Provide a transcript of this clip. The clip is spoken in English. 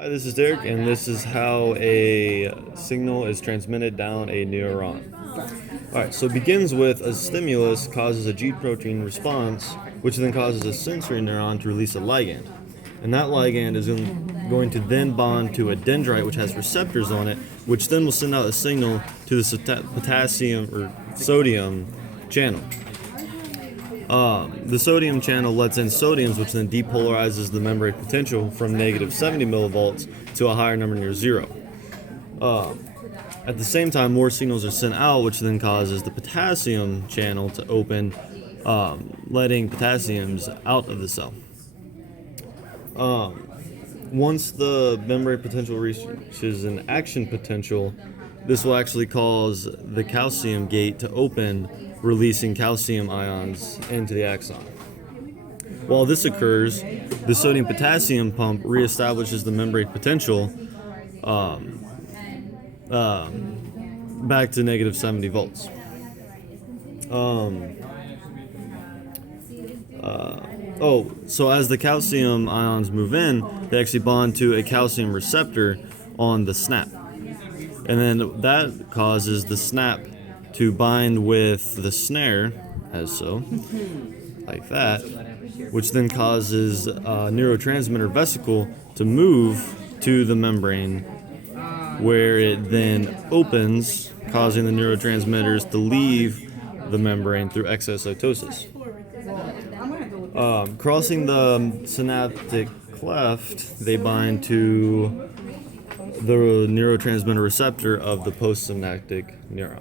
Hi, this is Derek, and this is how a signal is transmitted down a neuron. Alright, so it begins with a stimulus causes a G protein response, which then causes a sensory neuron to release a ligand. And that ligand is going to then bond to a dendrite, which has receptors on it, which then will send out a signal to the potassium or sodium channel. The sodium channel lets in sodiums, which then depolarizes the membrane potential from negative 70 millivolts to a higher number near zero. At the same time, more signals are sent out, which then causes the potassium channel to open, letting potassiums out of the cell. Once the membrane potential reaches an action potential, this will actually cause the calcium gate to open, releasing calcium ions into the axon. While this occurs, the sodium-potassium pump reestablishes the membrane potential back to negative 70 volts. So as the calcium ions move in, they actually bond to a calcium receptor on the snap. And then that causes the snap to bind with the snare, as so, like that, which then causes a neurotransmitter vesicle to move to the membrane, where it then opens, causing the neurotransmitters to leave the membrane through exocytosis. Crossing the synaptic cleft, they bind to the neurotransmitter receptor of the postsynaptic neuron.